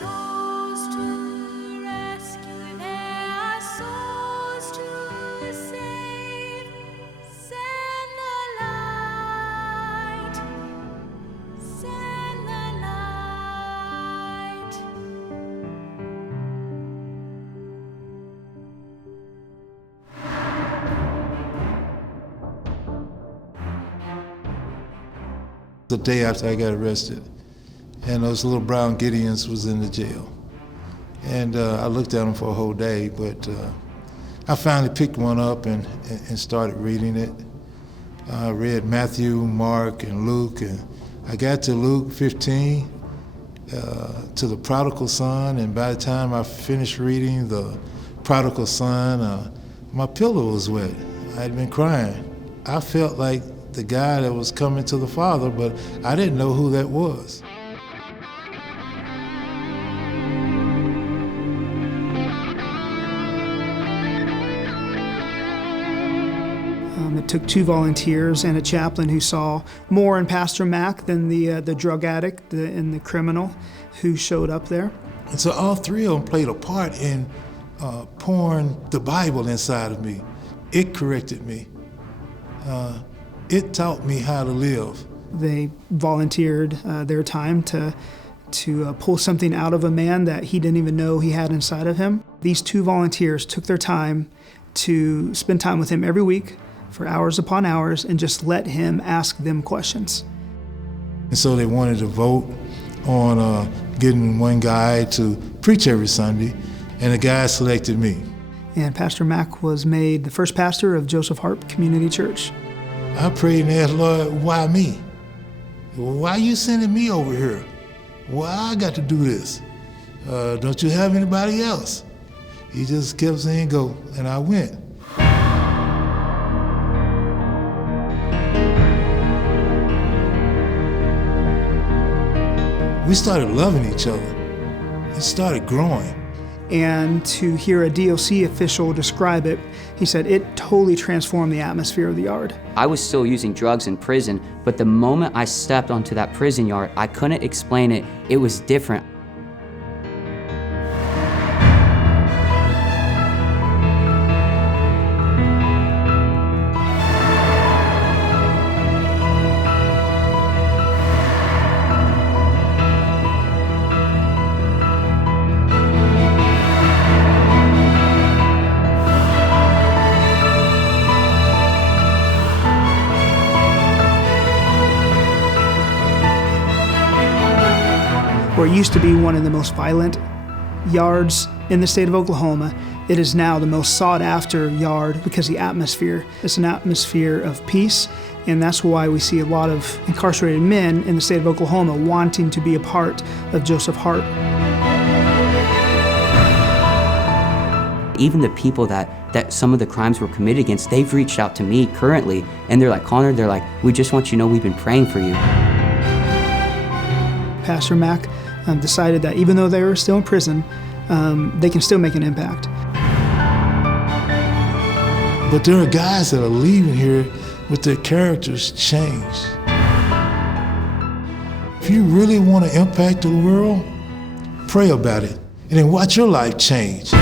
souls to rescue, there are souls to save. Send the light, send the light. The day after I got arrested, and those little brown Gideons was in the jail. And I looked at them for a whole day, but I finally picked one up and started reading it. I read Matthew, Mark, and Luke, and I got to Luke 15, to the prodigal son, and by the time I finished reading the prodigal son, my pillow was wet. I had been crying. I felt like the guy that was coming to the Father, but I didn't know who that was. It took 2 volunteers and a chaplain who saw more in Pastor Mac than the drug addict and the criminal who showed up there. And so all 3 of them played a part in pouring the Bible inside of me. It corrected me. It taught me how to live. They volunteered their time to pull something out of a man that he didn't even know he had inside of him. These 2 volunteers took their time to spend time with him every week for hours upon hours and just let him ask them questions. And so they wanted to vote on getting one guy to preach every Sunday, and the guy selected me. And Pastor Mac was made the first pastor of Joseph Harp Community Church. I prayed and asked, Lord, why me? Why are you sending me over here? Why I got to do this? Don't you have anybody else? He just kept saying go, and I went. We started loving each other. It started growing. And to hear a DOC official describe it, he said it totally transformed the atmosphere of the yard. I was still using drugs in prison, but the moment I stepped onto that prison yard, I couldn't explain it. It was different. Where it used to be one of the most violent yards in the state of Oklahoma, it is now the most sought after yard because the atmosphere is an atmosphere of peace, and that's why we see a lot of incarcerated men in the state of Oklahoma wanting to be a part of Joseph Harp. Even the people that some of the crimes were committed against, they've reached out to me currently, and they're like, Connor, they're like, we just want you to know we've been praying for you. Pastor Mac decided that even though they were still in prison, they can still make an impact. But there are guys that are leaving here with their characters changed. If you really want to impact the world, pray about it, and then watch your life change.